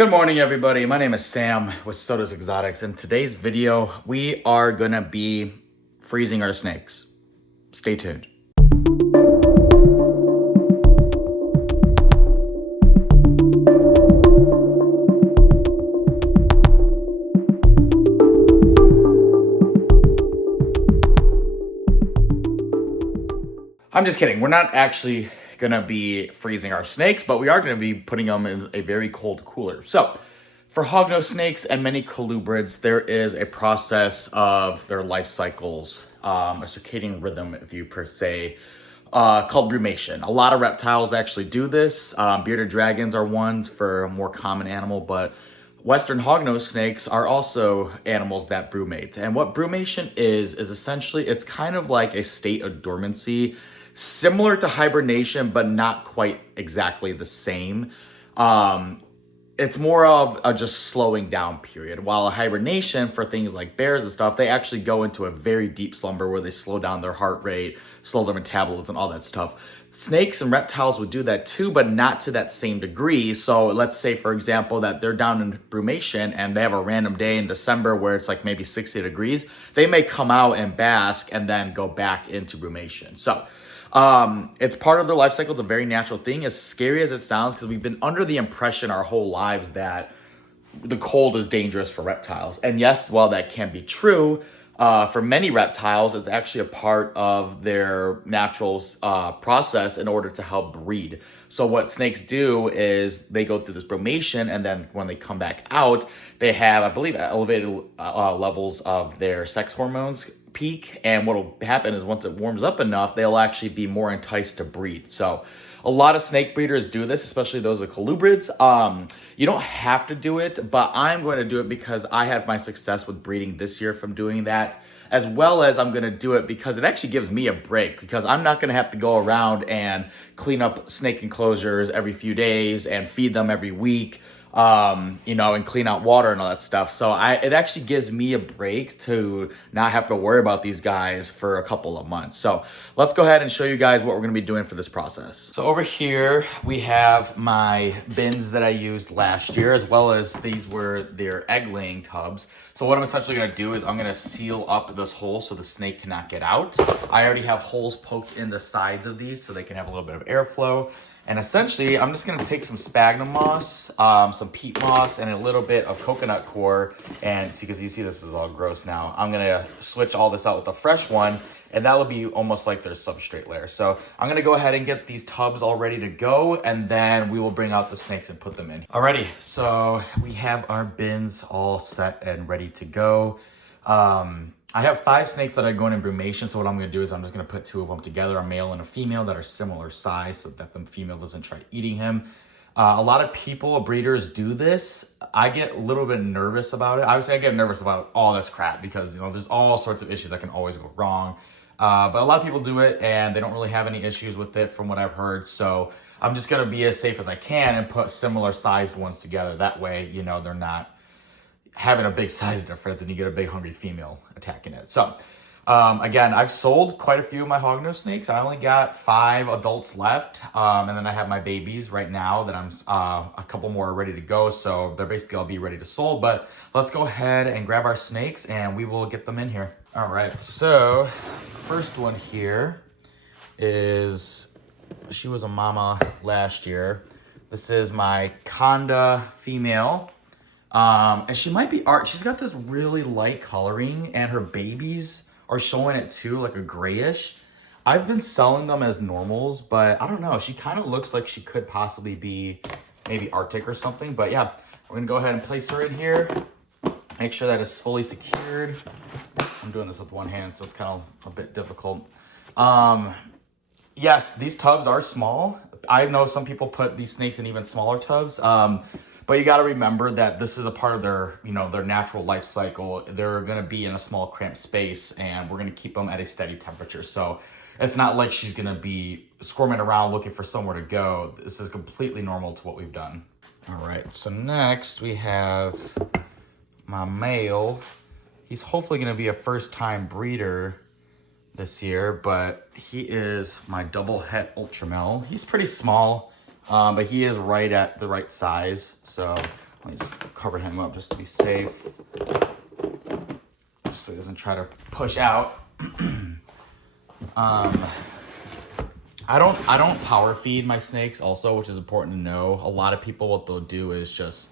Good morning, everybody. My name is Sam with Sota's Exotics. In today's video, we are gonna be freezing our snakes. Stay tuned. I'm just kidding. We're not actually gonna be freezing our snakes, but we are gonna be putting them in a very cold cooler. So for hognose snakes and many colubrids, there is a process of their life cycles, a circadian rhythm, if you per se, called brumation. A lot of reptiles actually do this. Bearded dragons are ones for a more common animal, but Western hognose snakes are also animals that brumate. And what brumation is essentially, it's kind of like a state of dormancy, similar to hibernation, but not quite exactly the same. It's more of a just slowing down period. While a hibernation for things like bears and stuff, they actually go into a very deep slumber where they slow down their heart rate, slow their metabolism, all that stuff. Snakes and reptiles would do that too, but not to that same degree. So let's say, for example, that they're down in brumation and they have a random day in December where it's like maybe 60 degrees. They may come out and bask and then go back into brumation. So it's part of their life cycle. It's a very natural thing, as scary as it sounds, because we've been under the impression our whole lives that the cold is dangerous for reptiles. And yes, while that can be true, for many reptiles, it's actually a part of their natural process in order to help breed. So what snakes do is they go through this brumation, and then when they come back out, they have, I believe, elevated levels of their sex hormones peak. And what will happen is once it warms up enough, they'll actually be more enticed to breed. So a lot of snake breeders do this, especially those with colubrids. You don't have to do it, but I'm going to do it because I have my success with breeding this year from doing that, as well as I'm going to do it because it actually gives me a break, because I'm not going to have to go around and clean up snake enclosures every few days and feed them every week, and clean out water and all that stuff. So it actually gives me a break to not have to worry about these guys for a couple of months. So let's go ahead and show you guys what we're going to be doing for this process. So over here, we have my bins that I used last year, as well as these were their egg laying tubs. So what I'm essentially going to do is I'm going to seal up this hole so the snake cannot get out. I already have holes poked in the sides of these so they can have a little bit of airflow. And essentially, I'm just gonna take some sphagnum moss, some peat moss, and a little bit of coconut coir. And see, because you see this is all gross now, I'm gonna switch all this out with a fresh one, and that'll be almost like their substrate layer. So I'm gonna go ahead and get these tubs all ready to go, and then we will bring out the snakes and put them in. Alrighty, so we have our bins all set and ready to go. I have 5 snakes that are going in brumation, so what I'm going to do is I'm just going to put 2 of them together, a male and a female, that are similar size, so that the female doesn't try eating him. A lot of people, breeders, do this. I get a little bit nervous about it. Obviously, I get nervous about all this crap because, there's all sorts of issues that can always go wrong. But a lot of people do it, and they don't really have any issues with it from what I've heard. So I'm just going to be as safe as I can and put similar sized ones together. That way, they're not having a big size difference and you get a big hungry female attacking it. So again, I've sold quite a few of my hognose snakes. I only got 5 adults left, and then I have my babies right now that I'm a couple more are ready to go, so they're basically all be ready to sold. But let's go ahead and grab our snakes and we will get them in here. All right, so first one here is, she was a mama last year. This is my Conda female. And she might be she's got this really light coloring, and her babies are showing it too, like a grayish. I've been selling them as normals, but I don't know. She kind of looks like she could possibly be maybe Arctic or something. But yeah, we're gonna go ahead and place her in here. Make sure that it's fully secured. I'm doing this with one hand, so it's kind of a bit difficult. Yes, these tubs are small. I know some people put these snakes in even smaller tubs. But you got to remember that this is a part of their, their natural life cycle. They're going to be in a small cramped space, and we're going to keep them at a steady temperature. So it's not like she's going to be squirming around looking for somewhere to go. This is completely normal to what we've done. All right, so next we have my male. He's hopefully going to be a first-time breeder this year, but he is my double het ultra male. He's pretty small. But he is right at the right size. So Let me just cover him up just to be safe, just so he doesn't try to push out. I don't power feed my snakes also, which is important to know. A lot of people, what they'll do is just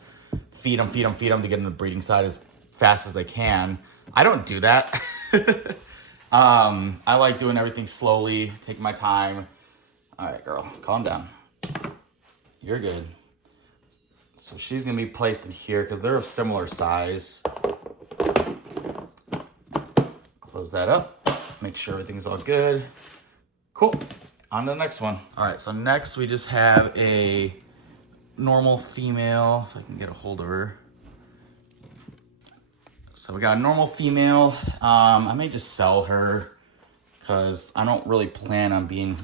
feed them to get them to the breeding side as fast as they can. I don't do that. I like doing everything slowly, taking my time. All right, girl, calm down. You're good. So she's gonna be placed in here because they're of similar size. Close that up, make sure everything's all good. Cool, on to the next one. All right, so next we just have a normal female, if I can get a hold of her. So we got a normal female. I may just sell her because I don't really plan on being,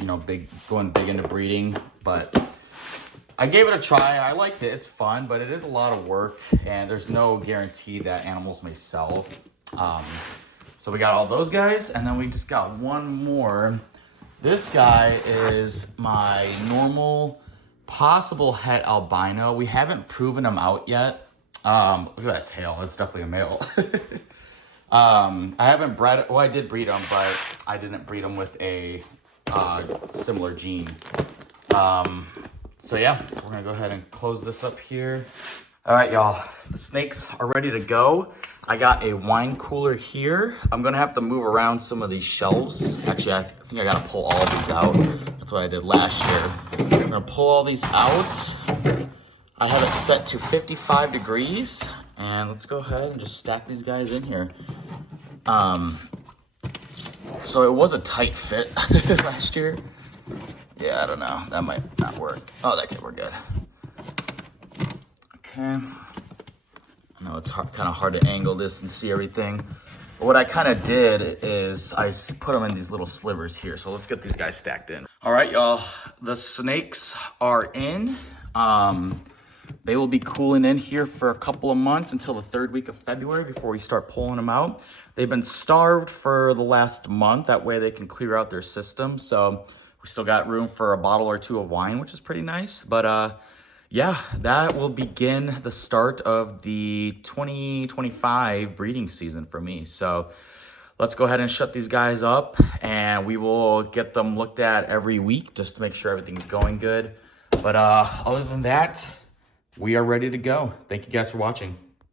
going big into breeding, but I gave it a try. I liked it. It's fun, but it is a lot of work, and there's no guarantee that animals may sell. So we got all those guys, and then we just got one more. This guy is my normal possible het albino. We haven't proven him out yet. Look at that tail. It's definitely a male. I haven't bred, well, I did breed him, but I didn't breed him with a similar gene. So yeah, we're gonna go ahead and close this up here. All right, y'all, the snakes are ready to go. I got a wine cooler here. I'm gonna have to move around some of these shelves. Actually, I think I gotta pull all of these out. That's what I did last year. I'm gonna pull all these out. I have it set to 55 degrees, and let's go ahead and just stack these guys in here. So it was a tight fit last year. Yeah, I don't know. That might not work. Oh, that could work good. Okay. I know it's kind of hard to angle this and see everything. But what I kind of did is I put them in these little slivers here. So let's get these guys stacked in. All right, y'all. The snakes are in. They will be cooling in here for a couple of months until the 3rd week of February before we start pulling them out. They've been starved for the last month. That way they can clear out their system. So we still got room for a bottle or two of wine, which is pretty nice. But yeah, that will begin the start of the 2025 breeding season for me. So let's go ahead and shut these guys up, and we will get them looked at every week just to make sure everything's going good. But other than that, we are ready to go. Thank you guys for watching.